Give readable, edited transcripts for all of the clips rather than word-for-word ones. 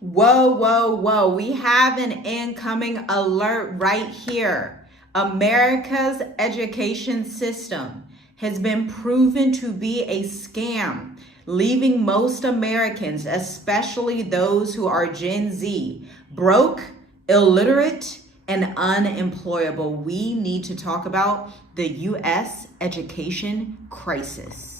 Whoa, whoa, whoa. We have an incoming alert right here. America's education system has been proven to be a scam, leaving most Americans, especially those who are Gen Z, broke, illiterate, and unemployable. We need to talk about the U.S. education crisis.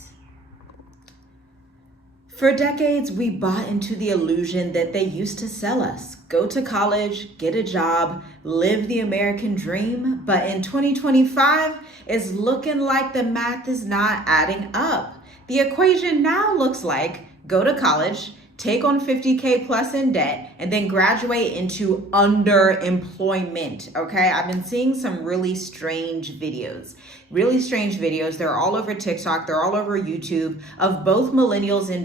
For decades, we bought into the illusion that they used to sell us. Go to college, get a job, live the American dream. But in 2025, it's looking like the math is not adding up. The equation now looks like go to college, take on 50K plus in debt, and then graduate into underemployment, okay? I've been seeing some really strange videos. They're all over TikTok, they're all over YouTube, of both millennials and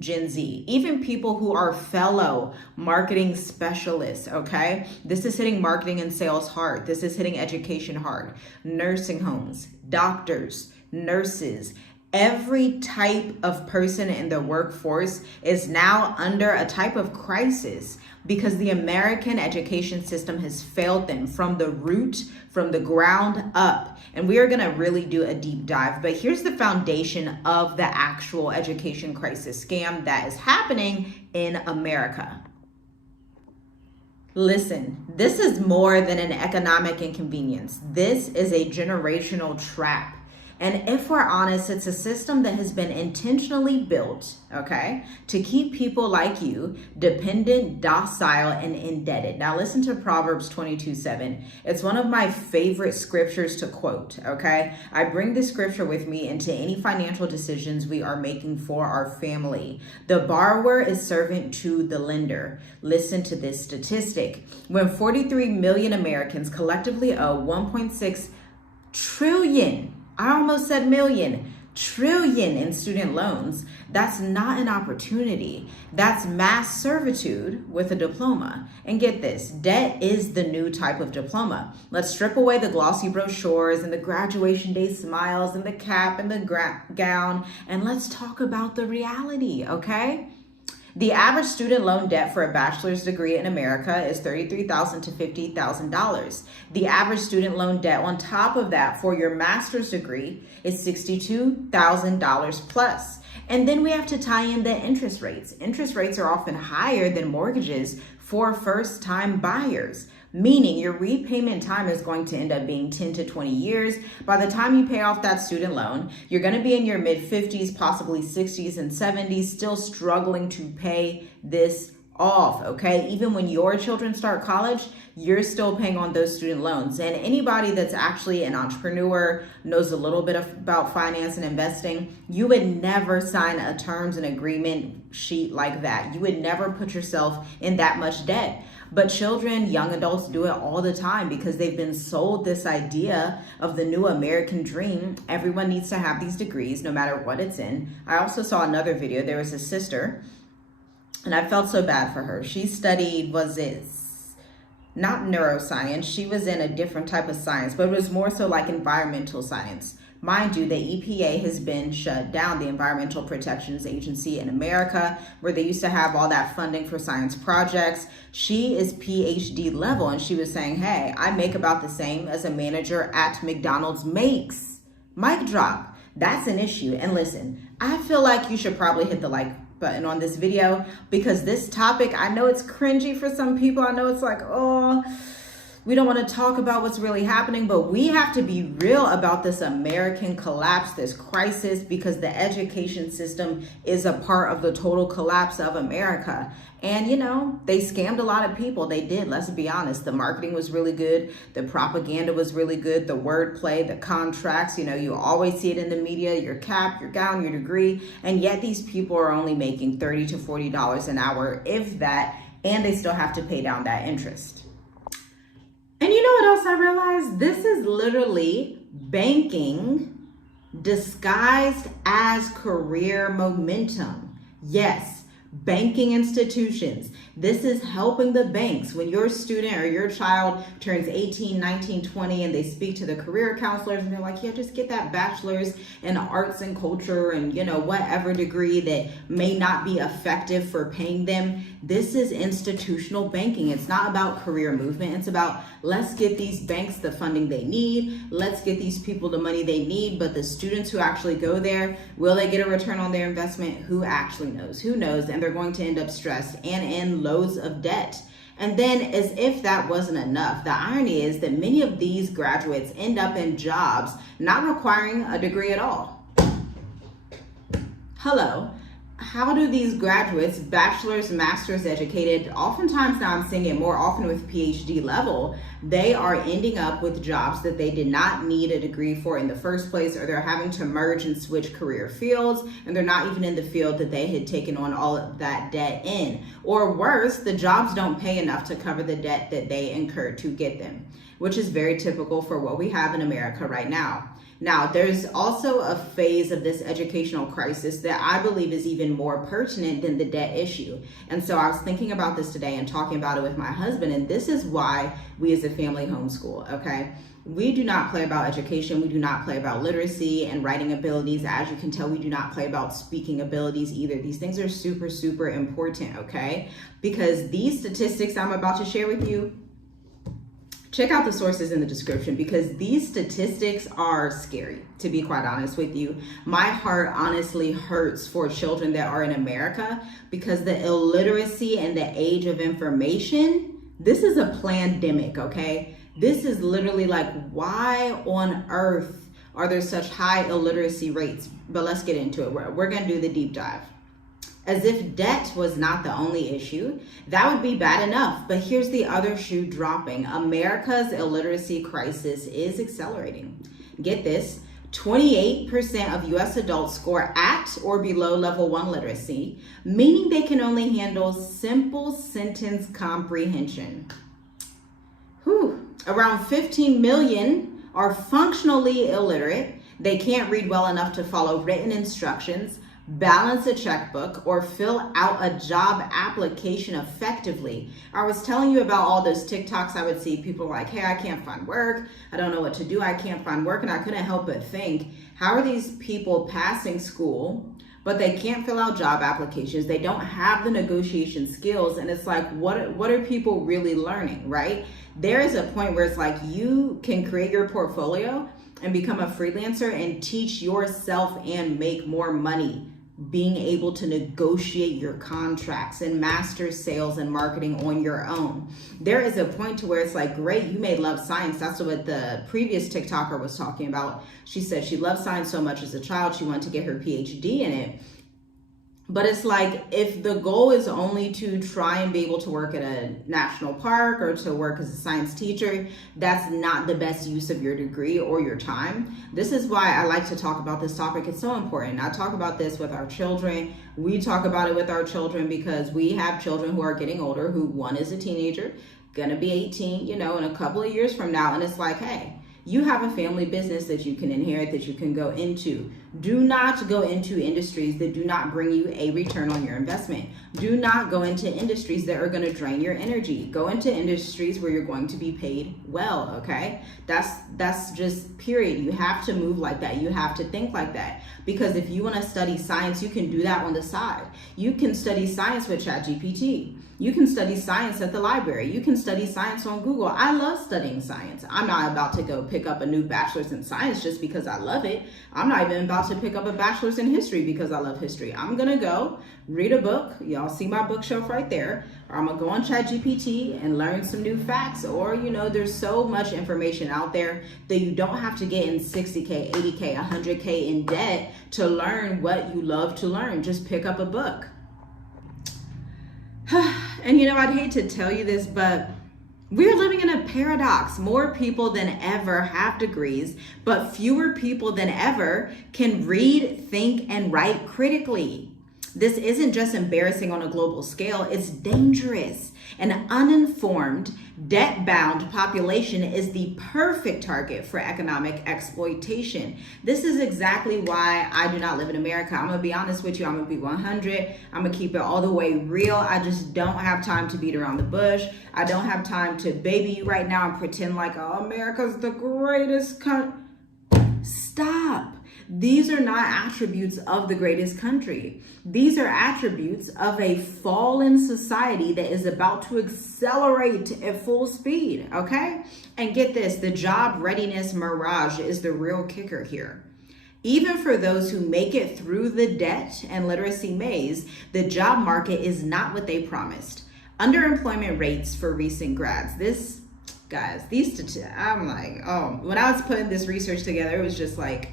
Gen Z, even people who are fellow marketing specialists, okay? This is hitting marketing and sales hard. This is hitting education hard. Nursing homes, doctors, nurses, every type of person in the workforce is now under a type of crisis because the American education system has failed them from the root, from the ground up. And we are going to really do a deep dive. But here's the foundation of the actual education crisis scam that is happening in America. Listen, this is more than an economic inconvenience. This is a generational trap. And if we're honest, it's a system that has been intentionally built, okay, to keep people like you dependent, docile, and indebted. Now listen to Proverbs 22:7. It's one of my favorite scriptures to quote, okay? I bring this scripture with me into any financial decisions we are making for our family. The borrower is servant to the lender. Listen to this statistic. When 43 million Americans collectively owe 1.6 trillion, I almost said million, trillion in student loans, that's not an opportunity. That's mass servitude with a diploma. And get this, debt is the new type of diploma. Let's strip away the glossy brochures and the graduation day smiles and the cap and the gown, and let's talk about the reality, okay? The average student loan debt for a bachelor's degree in America is $33,000 to $50,000. The average student loan debt on top of that for your master's degree is $62,000 plus. And then we have to tie in the interest rates. Interest rates are often higher than mortgages for first-time buyers, meaning your repayment time is going to end up being 10 to 20 years. By the time you pay off that student loan, you're going to be in your mid-50s, possibly 60s and 70s, still struggling to pay this off, okay? Even when your children start college, you're still paying on those student loans. And anybody that's actually an entrepreneur, knows a little bit about finance and investing, you would never sign a terms and agreement sheet like that. You would never put yourself in that much debt. But children, young adults do it all the time because they've been sold this idea of the new American dream. Everyone needs to have these degrees, no matter what it's in. I also saw another video. There was a sister, and I felt so bad for her. She studied, not neuroscience. She was in a different type of science, but it was more so like environmental science. Mind you, the EPA has been shut down, the Environmental Protections Agency in America, where they used to have all that funding for science projects. She is PhD level, and she was saying, hey, I make about the same as a manager at McDonald's makes. Mic drop. That's an issue. And listen, I feel like you should probably hit the like button on this video because this topic, I know it's cringy for some people. I know it's like, oh, we don't want to talk about what's really happening, but we have to be real about this American collapse, this crisis, because the education system is a part of the total collapse of America. And, you know, they scammed a lot of people. They did, let's be honest. The marketing was really good. The propaganda was really good. The wordplay, the contracts, you know, you always see it in the media, your cap, your gown, your degree. And yet these people are only making $30 to $40 an hour, if that, and they still have to pay down that interest. And you know what else I realized? This is literally banking disguised as career momentum. Yes, Banking institutions. This is helping the banks. When your student or your child turns 18, 19, 20, and they speak to the career counselors and they're like, yeah, just get that bachelor's in arts and culture and, whatever degree that may not be effective for paying them. This is institutional banking. It's not about career movement. It's about, let's get these banks the funding they need. Let's get these people the money they need. But the students who actually go there, will they get a return on their investment? Who actually knows? Who knows? And they're going to end up stressed and in loads of debt. And then, as if that wasn't enough, the irony is that many of these graduates end up in jobs not requiring a degree at all. Hello. How do these graduates, bachelor's, master's educated, oftentimes now I'm seeing it more often with PhD level, they are ending up with jobs that they did not need a degree for in the first place, or they're having to merge and switch career fields, and they're not even in the field that they had taken on all of that debt in. Or worse, the jobs don't pay enough to cover the debt that they incurred to get them, which is very typical for what we have in America right now. Now, there's also a phase of this educational crisis that I believe is even more pertinent than the debt issue. And so I was thinking about this today and talking about it with my husband, and this is why we as a family homeschool, okay? We do not play about education. We do not play about literacy and writing abilities. As you can tell, we do not play about speaking abilities either. These things are super, super important, okay? Because these statistics I'm about to share with you, check out the sources in the description, because these statistics are scary, to be quite honest with you. My heart honestly hurts for children that are in America, because the illiteracy and the age of information, this is a pandemic, okay? This is literally like, why on earth are there such high illiteracy rates? But let's get into it. We're gonna do the deep dive. As if debt was not the only issue, that would be bad enough. But here's the other shoe dropping. America's illiteracy crisis is accelerating. Get this, 28% of US adults score at or below level 1 literacy, meaning they can only handle simple sentence comprehension. Around 15 million are functionally illiterate. They can't read well enough to follow written instructions, balance a checkbook, or fill out a job application effectively. I was telling you about all those TikToks I would see. People like, hey, I can't find work. I don't know what to do. I can't find work. And I couldn't help but think, how are these people passing school, but they can't fill out job applications? They don't have the negotiation skills. And it's like, what are people really learning, right? There is a point where it's like, you can create your portfolio and become a freelancer and teach yourself and make more money being able to negotiate your contracts and master sales and marketing on your own. There is a point to where it's like, great, you may love science. That's what the previous TikToker was talking about. She said she loved science so much as a child, she wanted to get her PhD in it. But it's like, if the goal is only to try and be able to work at a national park or to work as a science teacher, that's not the best use of your degree or your time. This is why I like to talk about this topic. It's so important. I talk about this with our children. We talk about it with our children because we have children who are getting older, who one is a teenager, gonna be 18, in a couple of years from now. And it's like, hey, you have a family business that you can inherit, that you can go into. Do not go into industries that do not bring you a return on your investment. Do not go into industries that are going to drain your energy. Go into industries where you're going to be paid well, okay? That's just period. You have to move like that. You have to think like that. Because if you want to study science, you can do that on the side. You can study science with ChatGPT. You can study science at the library. You can study science on Google. I love studying science. I'm not about to go pick up a new bachelor's in science just because I love it. I'm not even about to pick up a bachelor's in history because I love history. I'm going to go read a book. Y'all see my bookshelf right there. Or I'm going to go on ChatGPT and learn some new facts. Or, there's so much information out there that you don't have to get in 60K, 80K, 100K in debt to learn what you love to learn. Just pick up a book. And I'd hate to tell you this, but we're living in a paradox. More people than ever have degrees, but fewer people than ever can read, think, and write critically. This isn't just embarrassing on a global scale, it's dangerous. An uninformed, debt-bound population is the perfect target for economic exploitation. This is exactly why I do not live in America. I'm gonna be honest with you, I'm gonna be 100. I'm gonna keep it all the way real. I just don't have time to beat around the bush. I don't have time to baby you right now and pretend like, oh, America's the greatest country. Stop. These are not attributes of the greatest country. These are attributes of a fallen society that is about to accelerate at full speed, okay? And get this, the job readiness mirage is the real kicker here. Even for those who make it through the debt and literacy maze, the job market is not what they promised. Underemployment rates for recent grads. These statistics, I'm like, oh, when I was putting this research together, it was just like,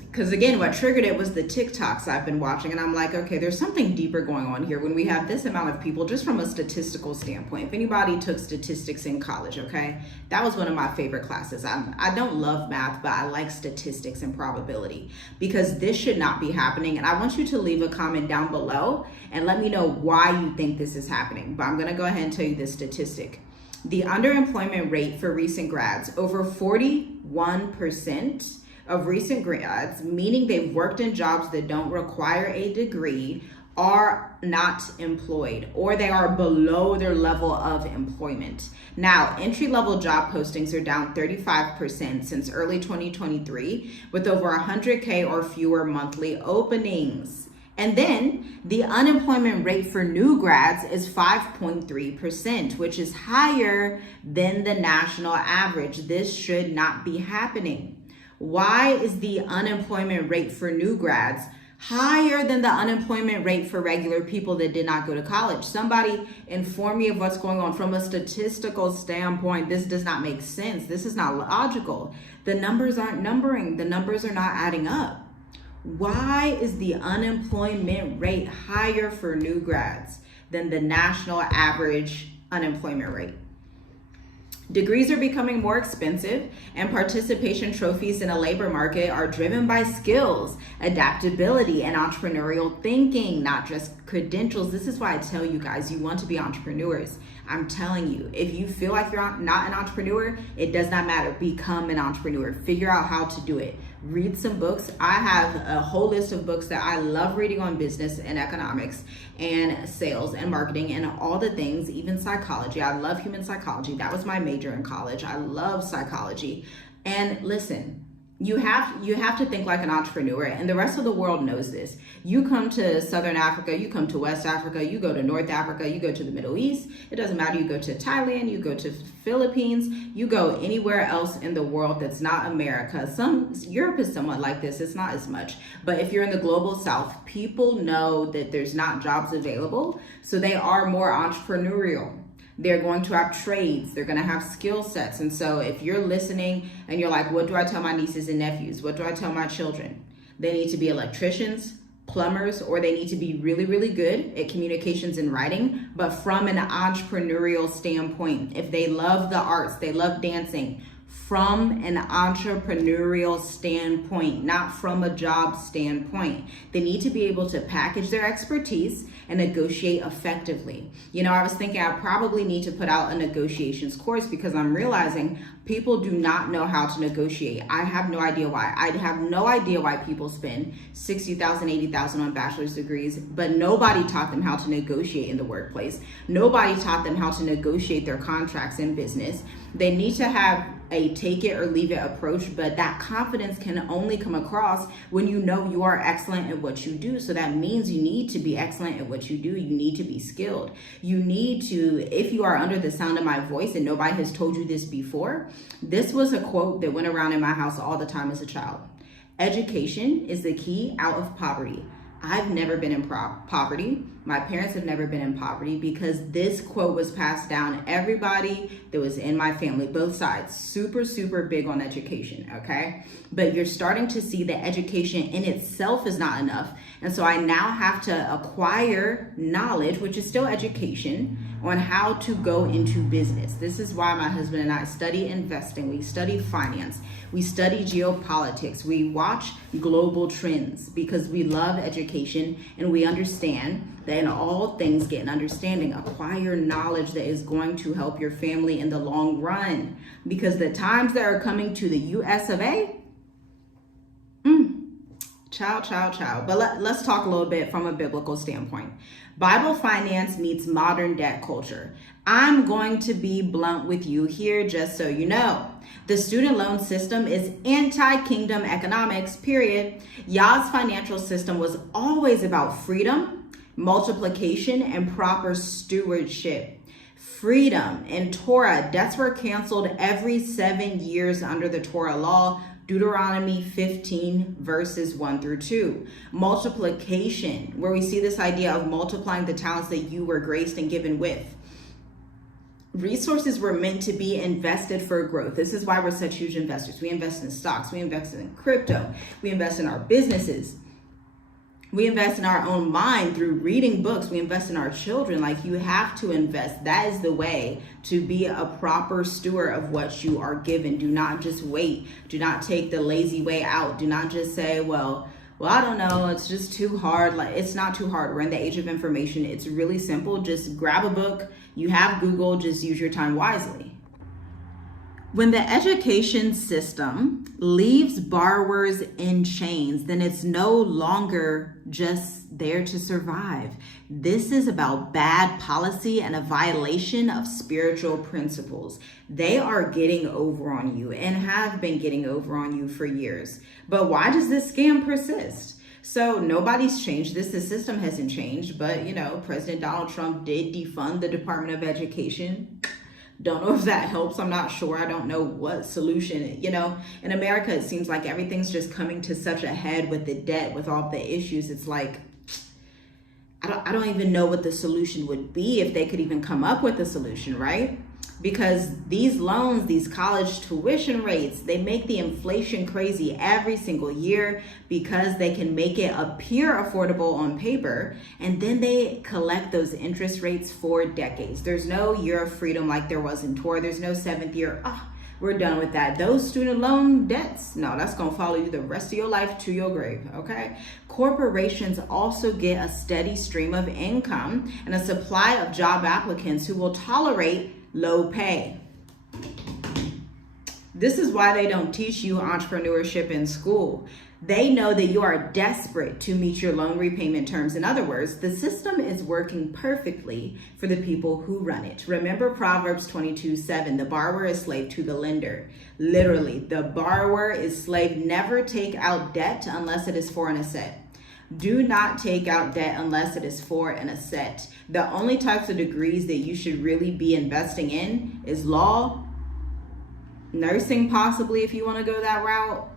because again, what triggered it was the TikToks I've been watching, and I'm like, okay, there's something deeper going on here when we have this amount of people, just from a statistical standpoint. If anybody took statistics in college, okay, that was one of my favorite classes. I don't love math, but I like statistics and probability, because this should not be happening. And I want you to leave a comment down below and let me know why you think this is happening. But I'm gonna go ahead and tell you this statistic. The underemployment rate for recent grads, over 41% of recent grads, meaning they've worked in jobs that don't require a degree, are not employed, or they are below their level of employment. Now, entry-level job postings are down 35% since early 2023, with over 100K or fewer monthly openings. And then the unemployment rate for new grads is 5.3%, which is higher than the national average. This should not be happening. Why is the unemployment rate for new grads higher than the unemployment rate for regular people that did not go to college? Somebody inform me of what's going on. From a statistical standpoint, this does not make sense. This is not logical. The numbers aren't numbering. The numbers are not adding up. Why is the unemployment rate higher for new grads than the national average unemployment rate? Degrees are becoming more expensive, and participation trophies in a labor market are driven by skills, adaptability, and entrepreneurial thinking, not just credentials. This is why I tell you guys, you want to be entrepreneurs. I'm telling you, if you feel like you're not an entrepreneur, it does not matter. Become an entrepreneur. Figure out how to do it. Read some books. I have a whole list of books that I love reading on business and economics and sales and marketing and all the things, even psychology. I love human psychology. That was my major in college. I love psychology. And listen, you have to think like an entrepreneur, and the rest of the world knows this. You come to Southern Africa, you come to West Africa, you go to North Africa, you go to the Middle East. It doesn't matter. You go to Thailand, you go to Philippines, you go anywhere else in the world that's not America. Europe is somewhat like this. It's not as much. But if you're in the global South, people know that there's not jobs available, so they are more entrepreneurial. They're going to have trades. They're going to have skill sets. And so if you're listening and you're like, what do I tell my nieces and nephews? What do I tell my children? They need to be electricians, plumbers, or they need to be really, really good at communications and writing, but from an entrepreneurial standpoint. If they love the arts, they love dancing, from an entrepreneurial standpoint, not from a job standpoint. They need to be able to package their expertise and negotiate effectively. You know, I was thinking I probably need to put out a negotiations course, because I'm realizing people do not know how to negotiate. I have no idea why. I have no idea why people spend $60,000, $80,000 on bachelor's degrees, but nobody taught them how to negotiate in the workplace. Nobody taught them how to negotiate their contracts in business. They need to have a take it or leave it approach, but that confidence can only come across when you know you are excellent at what you do. So that means you need to be excellent at what you do. You need to be skilled. You need to, if you are under the sound of my voice and nobody has told you this before, this was a quote that went around in my house all the time as a child. Education is the key out of poverty. I've never been in poverty. My parents have never been in poverty because this quote was passed down. Everybody that was in my family, both sides, super, super big on education, okay? But you're starting to see that education in itself is not enough. And so I now have to acquire knowledge, which is still education, on how to go into business. This is why my husband and I study investing, we study finance, we study geopolitics, we watch global trends because we love education and we understand that in all things get an understanding, acquire knowledge that is going to help your family in the long run. Because the times that are coming to the US of A, child. But let's talk a little bit from a biblical standpoint. Bible finance meets modern debt culture. I'm going to be blunt with you here just so you know. The student loan system is anti-kingdom economics, period. Yah's financial system was always about freedom, multiplication, and proper stewardship. Freedom in Torah, debts were canceled every 7 years under the Torah law. Deuteronomy 15 verses 1 through 2. Multiplication, where we see this idea of multiplying the talents that you were graced and given with. Resources were meant to be invested for growth. This is why we're such huge investors. We invest in stocks, we invest in crypto, we invest in our businesses. We invest in our own mind through reading books. We invest in our children. Like, you have to invest. That is the way to be a proper steward of what you are given. Do not just wait. Do not take the lazy way out. Do not just say, well, I don't know. It's just too hard. Like, it's not too hard. We're in the age of information. It's really simple. Just grab a book. You have Google. Just use your time wisely. When the education system leaves borrowers in chains, then it's no longer just there to survive. This is about bad policy and a violation of spiritual principles. They are getting over on you and have been getting over on you for years. But why does this scam persist? So nobody's changed this. The system hasn't changed. But, President Donald Trump did defund the Department of Education. Don't know if that helps. I'm not sure. I don't know what solution, in America, it seems like everything's just coming to such a head with the debt, with all the issues. It's like, I don't even know what the solution would be, if they could even come up with a solution, right? Because these loans, these college tuition rates, they make the inflation crazy every single year because they can make it appear affordable on paper, and then they collect those interest rates for decades. There's no year of freedom like there was in Torah. There's no 7th year. We're done with that. Those student loan debts, no, that's going to follow you the rest of your life to your grave, okay? Corporations also get a steady stream of income and a supply of job applicants who will tolerate low pay. This is why they don't teach you entrepreneurship in school. They know that you are desperate to meet your loan repayment terms. In other words, the system is working perfectly for the people who run it. Remember Proverbs 22:7, the borrower is slave to the lender. Literally, the borrower is slave. Never take out debt unless it is for an asset. Do not take out debt unless it is for an asset. The only types of degrees that you should really be investing in is law, nursing, possibly if you want to go that route.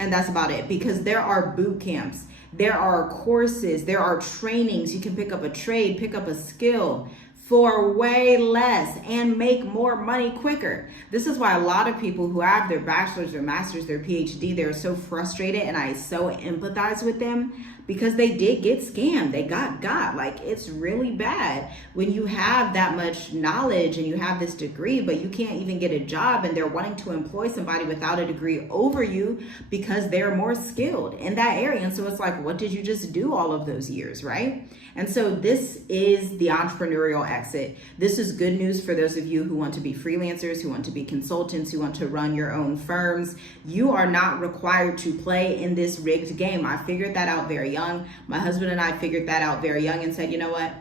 And that's about it, because there are boot camps, there are courses, there are trainings. You can pick up a trade, pick up a skill for way less and make more money quicker. This is why a lot of people who have their bachelor's, their master's, their PhD, they're so frustrated, and I so empathize with them because they did get scammed. They got. Like, it's really bad when you have that much knowledge and you have this degree, but you can't even get a job, and they're wanting to employ somebody without a degree over you because they're more skilled in that area. And so it's like, what did you just do all of those years, right? And so this is the entrepreneurial exit. This is good news for those of you who want to be freelancers, who want to be consultants, who want to run your own firms. You are not required to play in this rigged game. I figured that out very young. My husband and I figured that out very young and said, you know what?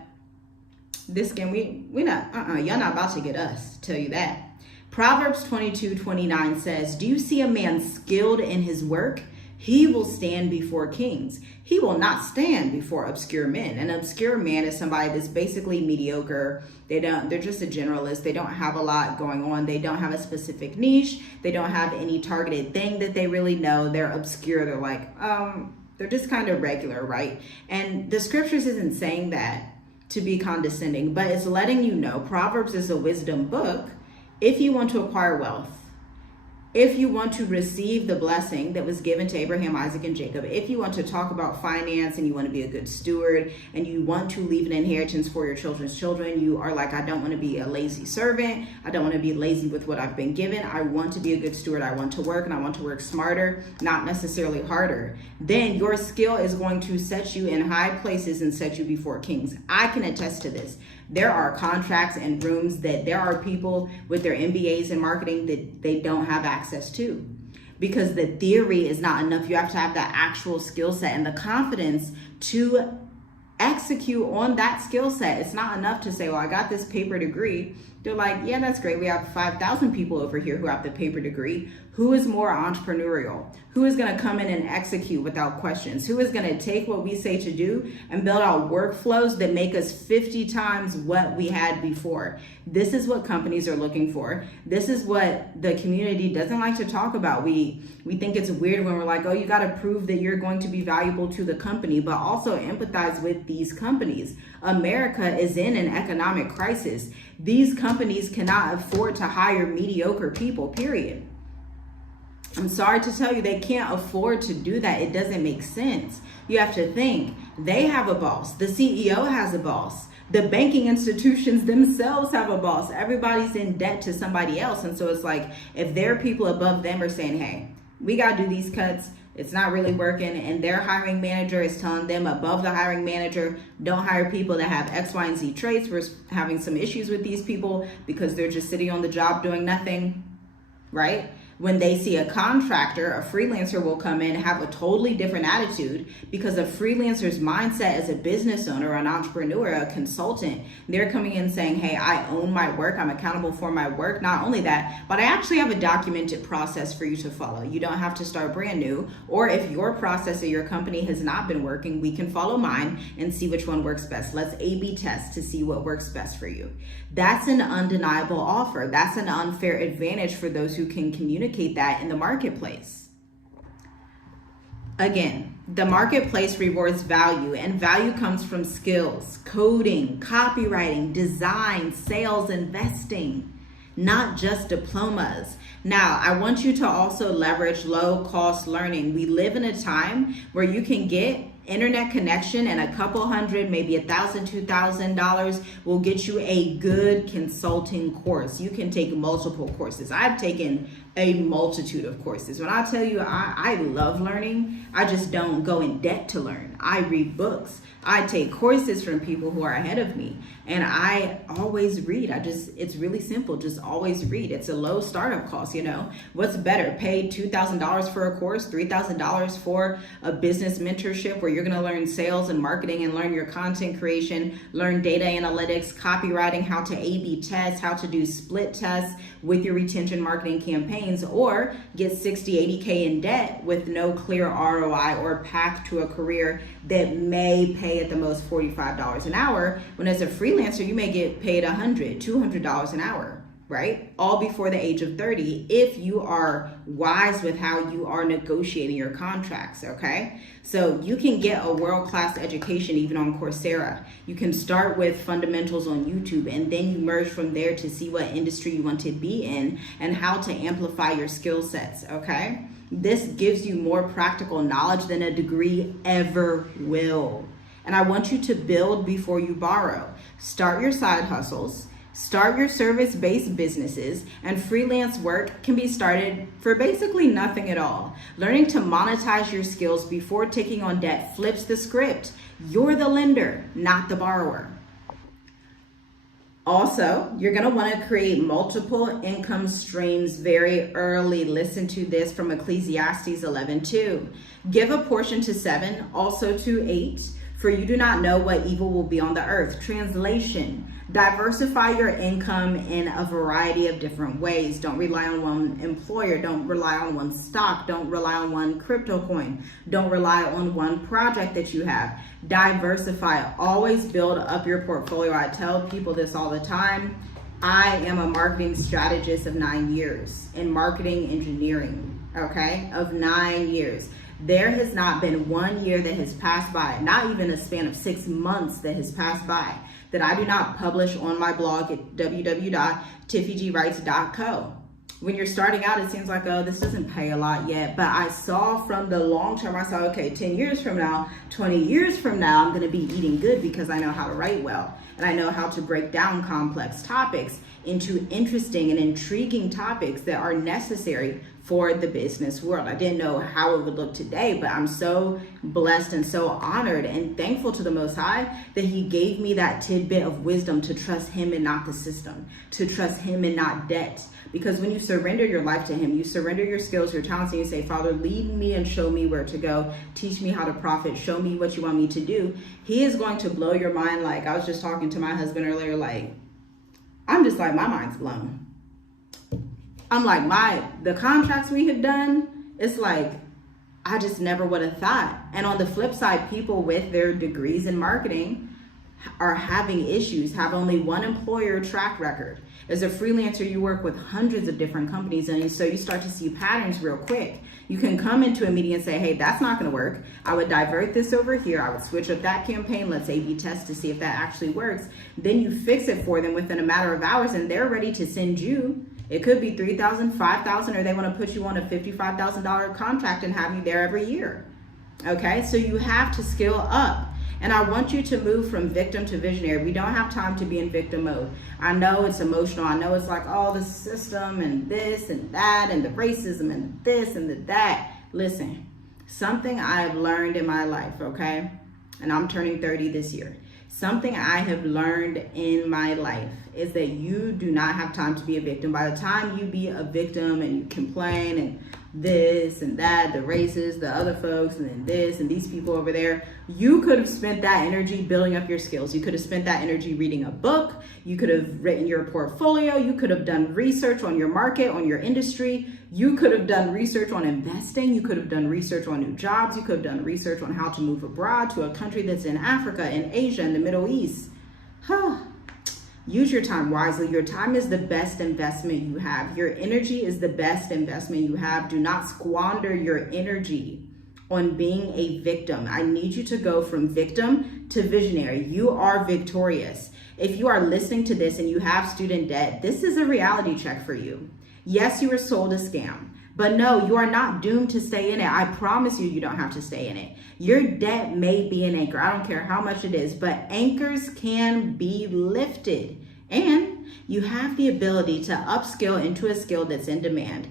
This game, we not, y'all not about to get us, tell you that. Proverbs 22:29 says, do you see a man skilled in his work? He will stand before kings. He will not stand before obscure men. An obscure man is somebody that's basically mediocre. They're just a generalist. They don't have a lot going on. They don't have a specific niche. They don't have any targeted thing that they really know. They're obscure. They're like, They're just kind of regular, right? And the scriptures isn't saying that to be condescending, but it's letting you know Proverbs is a wisdom book if you want to acquire wealth, if you want to receive the blessing that was given to Abraham, Isaac, and Jacob, if you want to talk about finance and you want to be a good steward and you want to leave an inheritance for your children's children, you are like, I don't want to be a lazy servant. I don't want to be lazy with what I've been given. I want to be a good steward. I want to work, and I want to work smarter, not necessarily harder. Then your skill is going to set you in high places and set you before kings. I can attest to this. There are contracts and rooms that there are people with their MBAs in marketing that they don't have access to, because the theory is not enough. You have to have that actual skill set and the confidence to execute on that skill set. It's not enough to say, well, I got this paper degree. They're like, yeah, that's great. We have 5,000 people over here who have the paper degree. Who is more entrepreneurial? Who is going to come in and execute without questions? Who is going to take what we say to do and build out workflows that make us 50 times what we had before? This is what companies are looking for. This is what the community doesn't like to talk about. We think it's weird when we're like, oh, you got to prove that you're going to be valuable to the company, but also empathize with these companies. America is in an economic crisis. These companies cannot afford to hire mediocre people, period. I'm sorry to tell you, they can't afford to do that. It doesn't make sense. You have to think, they have a boss. The CEO has a boss. The banking institutions themselves have a boss. Everybody's in debt to somebody else. And so it's like, if their people above them are saying, hey, we got to do these cuts, it's not really working, and their hiring manager is telling them above the hiring manager, don't hire people that have X, Y, and Z traits. We're having some issues with these people because they're just sitting on the job doing nothing, right? When they see a contractor, a freelancer will come in and have a totally different attitude, because a freelancer's mindset as a business owner, an entrepreneur, a consultant, they're coming in saying, hey, I own my work. I'm accountable for my work. Not only that, but I actually have a documented process for you to follow. You don't have to start brand new. Or if your process at your company has not been working, we can follow mine and see which one works best. Let's A/B test to see what works best for you. That's an undeniable offer. That's an unfair advantage for those who can communicate that in the marketplace. Again, the marketplace rewards value, and value comes from skills, coding, copywriting, design, sales, investing, not just diplomas. Now, I want you to also leverage low-cost learning. We live in a time where you can get internet connection, and a couple hundred, maybe $1,000, $2,000 will get you a good consulting course. You can take multiple courses. I've taken a multitude of courses. When I tell you I love learning, I just don't go in debt to learn. I read books. I take courses from people who are ahead of me, and I always read. It's really simple. Just always read. It's a low startup cost, you know. What's better? Pay $2,000 for a course, $3,000 for a business mentorship where you're going to learn sales and marketing and learn your content creation, learn data analytics, copywriting, how to A/B test, how to do split tests with your retention marketing campaigns, or get 60, 80K in debt with no clear ROI or path to a career that may pay at the most $45 an hour, when as a freelancer, you may get paid $100, $200 an hour, right? All before the age of 30, if you are wise with how you are negotiating your contracts, okay? So you can get a world-class education even on Coursera. You can start with fundamentals on YouTube, and then you merge from there to see what industry you want to be in and how to amplify your skill sets, okay? This gives you more practical knowledge than a degree ever will. And I want you to build before you borrow. Start your side hustles. Start your service-based businesses, and freelance work can be started for basically nothing at all. Learning to monetize your skills before taking on debt flips the script. You're the lender, not the borrower. Also, you're going to want to create multiple income streams very early. Listen to this from Ecclesiastes 11:2. Give a portion to 7, also to 8, for you do not know what evil will be on the earth. Translation: diversify your income in a variety of different ways. Don't rely on one employer. Don't rely on one stock. Don't rely on one crypto coin. Don't rely on one project that you have. Diversify. Always build up your portfolio. I tell people this all the time. I am a marketing strategist of 9 years in marketing engineering, okay, of 9 years. There has not been 1 year that has passed by, not even a span of 6 months that has passed by, that I do not publish on my blog at www.tiffygwrites.co. When you're starting out, it seems like, oh, this doesn't pay a lot yet. But I saw from the long term, I saw, okay, 10 years from now, 20 years from now, I'm going to be eating good because I know how to write well. And I know how to break down complex topics into interesting and intriguing topics that are necessary for the business world. I didn't know how it would look today, but I'm so blessed and so honored and thankful to the Most High that He gave me that tidbit of wisdom to trust Him and not the system, to trust Him and not debt. Because when you surrender your life to Him, you surrender your skills, your talents, and you say, Father, lead me and show me where to go. Teach me how to profit. Show me what you want me to do. He is going to blow your mind. Like I was just talking to my husband earlier, like, I'm just like, my mind's blown. I'm like, the contracts we have done, it's like, I just never would have thought. And on the flip side, people with their degrees in marketing are having issues, have only one employer track record. As a freelancer, you work with hundreds of different companies, and so you start to see patterns real quick. You can come into a meeting and say, hey, that's not going to work. I would divert this over here. I would switch up that campaign. Let's A/B test to see if that actually works. Then you fix it for them within a matter of hours, and they're ready to send you. It could be $3,000, $5,000, or they want to put you on a $55,000 contract and have you there every year. Okay, so you have to skill up. And I want you to move from victim to visionary. We don't have time to be in victim mode. I know it's emotional. I know it's like, oh, the system and this and that and the racism and this and that. Listen, something I've learned in my life, okay? And I'm turning 30 this year. Something I have learned in my life is that you do not have time to be a victim. By the time you be a victim and you complain and this and that, the races, the other folks, and then this and these people over there, you could have spent that energy building up your skills. You could have spent that energy reading a book. You could have written your portfolio. You could have done research on your market, on your industry. You could have done research on investing. You could have done research on new jobs. You could have done research on how to move abroad to a country that's in Africa, in Asia, in the Middle East. Use your time wisely. Your time is the best investment you have. Your energy is the best investment you have. Do not squander your energy on being a victim. I need you to go from victim to visionary. You are victorious. If you are listening to this and you have student debt, this is a reality check for you. Yes, you were sold a scam, but no, you are not doomed to stay in it. I promise you, you don't have to stay in it. Your debt may be an anchor. I don't care how much it is, but anchors can be lifted. And you have the ability to upskill into a skill that's in demand.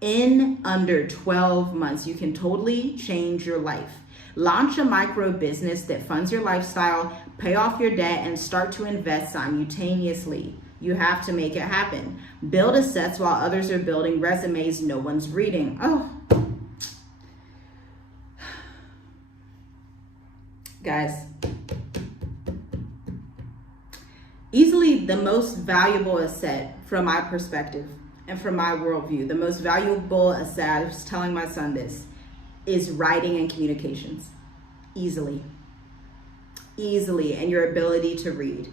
In under 12 months, you can totally change your life. Launch a micro business that funds your lifestyle, pay off your debt, and start to invest simultaneously. You have to make it happen. Build assets while others are building resumes no one's reading. Oh, guys, easily the most valuable asset from my perspective and from my worldview, the most valuable asset, I was telling my son this, is writing and communications. Easily, and your ability to read,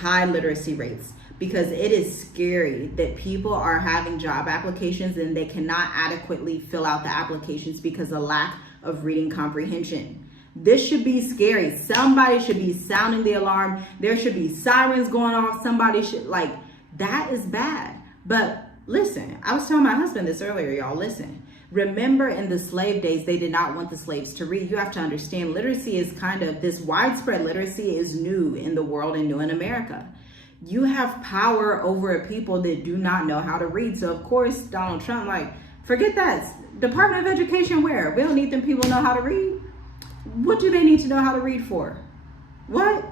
high literacy rates, because it is scary that people are having job applications and they cannot adequately fill out the applications because of lack of reading comprehension. This should be scary. Somebody should be sounding the alarm. There should be sirens going off. Somebody should, like, that is bad. But listen, I was telling my husband this earlier, y'all, listen. Remember, in the slave days, they did not want the slaves to read. You have to understand, literacy is kind of, this widespread literacy is new in the world and new in America. You have power over a people that do not know how to read. So of course, Donald Trump, like, forget that. Department of Education, where? We don't need them people to know how to read. What do they need to know how to read for? What?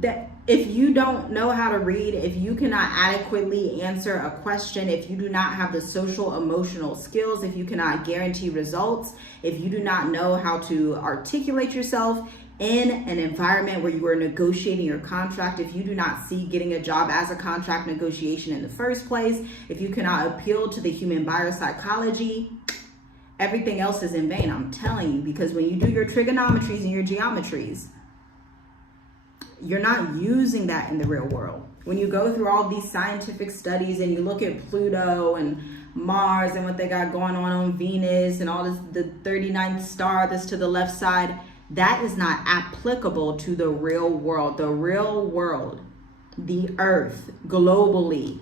That if you don't know how to read, if you cannot adequately answer a question, if you do not have the social emotional skills, if you cannot guarantee results, if you do not know how to articulate yourself in an environment where you are negotiating your contract, if you do not see getting a job as a contract negotiation in the first place, if you cannot appeal to the human buyer psychology, everything else is in vain. I'm telling you, because when you do your trigonometries and your geometries, you're not using that in the real world. When you go through all these scientific studies and you look at Pluto and Mars and what they got going on Venus and all this, the 39th star that's to the left side, that is not applicable to the real world. The real world, the earth, globally,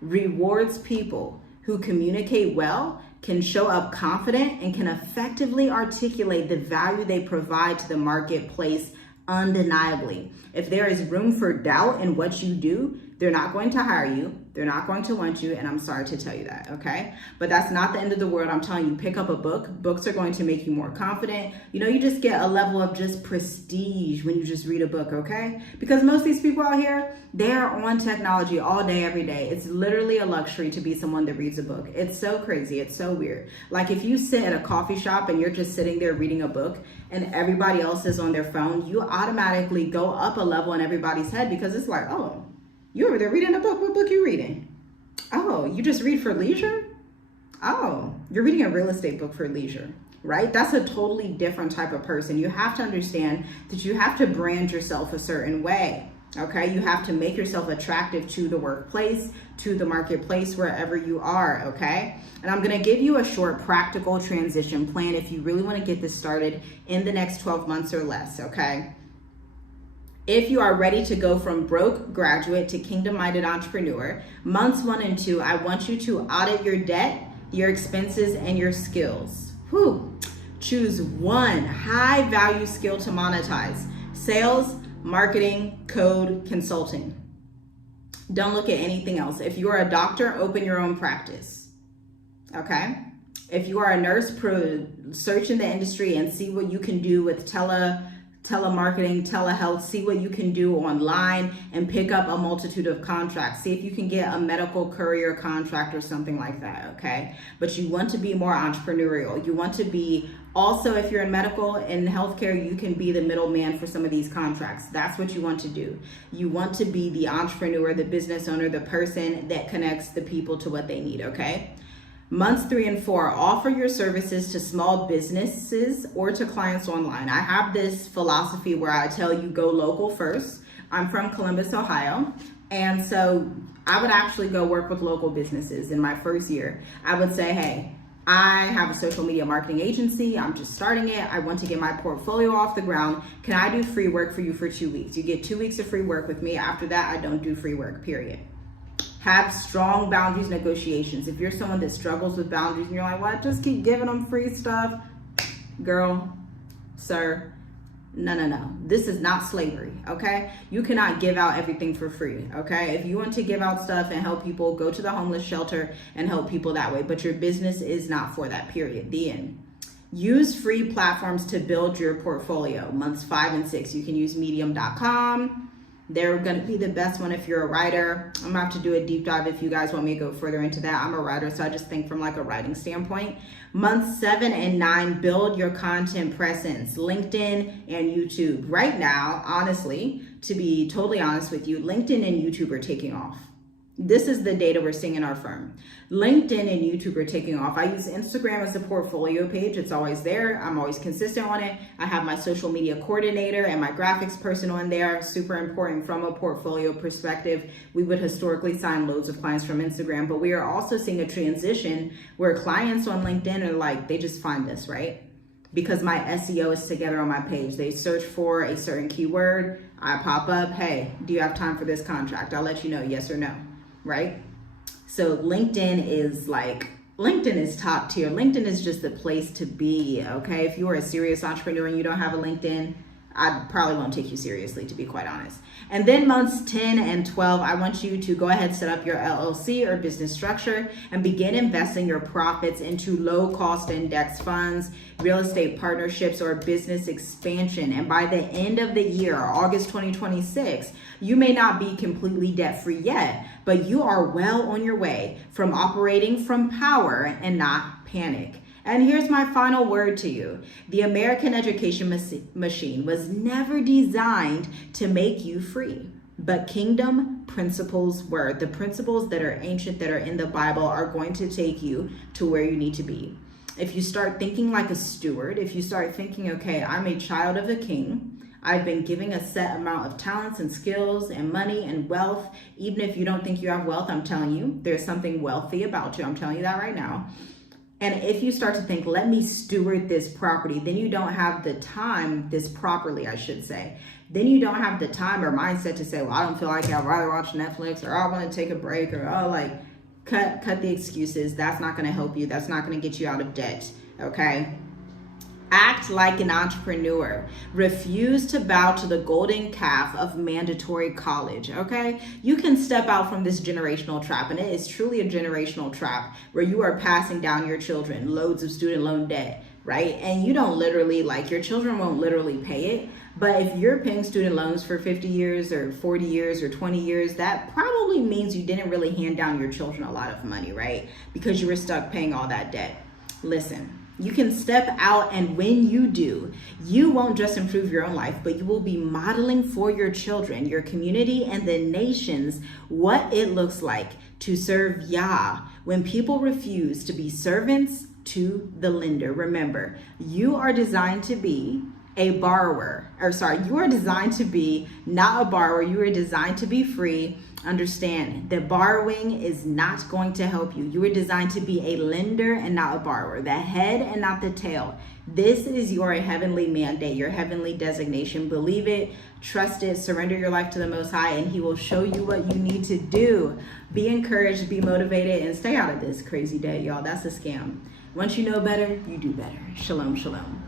rewards people who communicate well, can show up confident, and can effectively articulate the value they provide to the marketplace undeniably. If there is room for doubt in what you do, they're not going to hire you. They're not going to want you. And I'm sorry to tell you that, okay? But that's not the end of the world. I'm telling you, pick up a book. Books are going to make you more confident. You know, you just get a level of just prestige when you just read a book, okay? Because most of these people out here, they are on technology all day, every day. It's literally a luxury to be someone that reads a book. It's so crazy. It's so weird. Like if you sit at a coffee shop and you're just sitting there reading a book and everybody else is on their phone, you automatically go up a level in everybody's head because it's like, oh, you over there reading a book? What book you reading? Oh, you just read for leisure? Oh, you're reading a real estate book for leisure, right? That's a totally different type of person. You have to understand that you have to brand yourself a certain way, okay? You have to make yourself attractive to the workplace, to the marketplace, wherever you are, okay? And I'm gonna give you a short practical transition plan if you really wanna get this started in the next 12 months or less, okay? If you are ready to go from broke graduate to kingdom-minded entrepreneur, months 1 and 2, I want you to audit your debt, your expenses, and your skills. Choose one high-value skill to monetize: sales, marketing, code, consulting. Don't look at anything else. If you are a doctor, open your own practice, okay? If you are a nurse, search in the industry and see what you can do with telemarketing, telehealth. See what you can do online and pick up a multitude of contracts. See if you can get a medical courier contract or something like that, okay? But you want to be more entrepreneurial. You want to be also, if you're in medical and healthcare, you can be the middleman for some of these contracts. That's what you want to do. You want to be the entrepreneur, the business owner, the person that connects the people to what they need, okay? Months 3 and 4, offer your services to small businesses or to clients online. I have this philosophy where I tell you go local first. I'm from Columbus, Ohio. And so I would actually go work with local businesses in my first year. I would say, hey, I have a social media marketing agency. I'm just starting it. I want to get my portfolio off the ground. Can I do free work for you for 2 weeks? You get 2 weeks of free work with me. After that, I don't do free work, period. Have strong boundaries, negotiations. If you're someone that struggles with boundaries and you're like, well, I just keep giving them free stuff, girl, sir, no. This is not slavery, okay? You cannot give out everything for free, okay? If you want to give out stuff and help people, go to the homeless shelter and help people that way. But your business is not for that, period. The end. Use free platforms to build your portfolio. Months 5 and 6, you can use medium.com. They're going to be the best one if you're a writer. I'm going to have to do a deep dive if you guys want me to go further into that. I'm a writer, so I just think from like a writing standpoint. Months 7 and 9, build your content presence, LinkedIn and YouTube. Right now, honestly, to be totally honest with you, LinkedIn and YouTube are taking off. This is the data we're seeing in our firm. LinkedIn and YouTube are taking off. I use Instagram as a portfolio page. It's always there. I'm always consistent on it. I have my social media coordinator and my graphics person on there. Super important from a portfolio perspective. We would historically sign loads of clients from Instagram, but we are also seeing a transition where clients on LinkedIn are like, they just find this, right? Because my SEO is together on my page. They search for a certain keyword. I pop up, hey, do you have time for this contract? I'll let you know, yes or no. Right? So LinkedIn is top tier. LinkedIn is just the place to be, okay? If you are a serious entrepreneur and you don't have a LinkedIn, I probably won't take you seriously, to be quite honest. And then months 10 and 12, I want you to go ahead, set up your LLC or business structure and begin investing your profits into low-cost index funds, real estate partnerships, or business expansion. And by the end of the year, August 2026, you may not be completely debt-free yet, but you are well on your way from operating from power and not panic. And here's my final word to you. The American education machine was never designed to make you free, but kingdom principles were. The principles that are ancient, that are in the Bible, are going to take you to where you need to be. If you start thinking like a steward, if you start thinking, okay, I'm a child of a king, I've been giving a set amount of talents and skills and money and wealth. Even if you don't think you have wealth, I'm telling you, there's something wealthy about you. I'm telling you that right now. And if you start to think, let me steward this property, then you don't have the time, this properly, I should say. Then you don't have the time or mindset to say, well, I don't feel like it. I'd rather watch Netflix, or I want to take a break, or cut the excuses. That's not going to help you. That's not going to get you out of debt. Okay. Act like an entrepreneur. Refuse to bow to the golden calf of mandatory college, okay? You can step out from this generational trap, and it is truly a generational trap where you are passing down your children loads of student loan debt, right? And you don't literally, your children won't literally pay it, but if you're paying student loans for 50 years or 40 years or 20 years, that probably means you didn't really hand down your children a lot of money, right? Because you were stuck paying all that debt. Listen. You can step out, and when you do, you won't just improve your own life, but you will be modeling for your children, your community, and the nations what it looks like to serve Yah when people refuse to be servants to the lender. Remember, you are designed to be a borrower, you are designed to be not a borrower. You are designed to be free. Understand that borrowing is not going to help you. You are designed to be a lender and not a borrower, the head and not the tail. This is your heavenly mandate, your heavenly designation. Believe it, trust it, surrender your life to the Most High, and He will show you what you need to do. Be encouraged, be motivated, and stay out of this crazy debt, y'all. That's a scam. Once you know better, you do better. Shalom, shalom.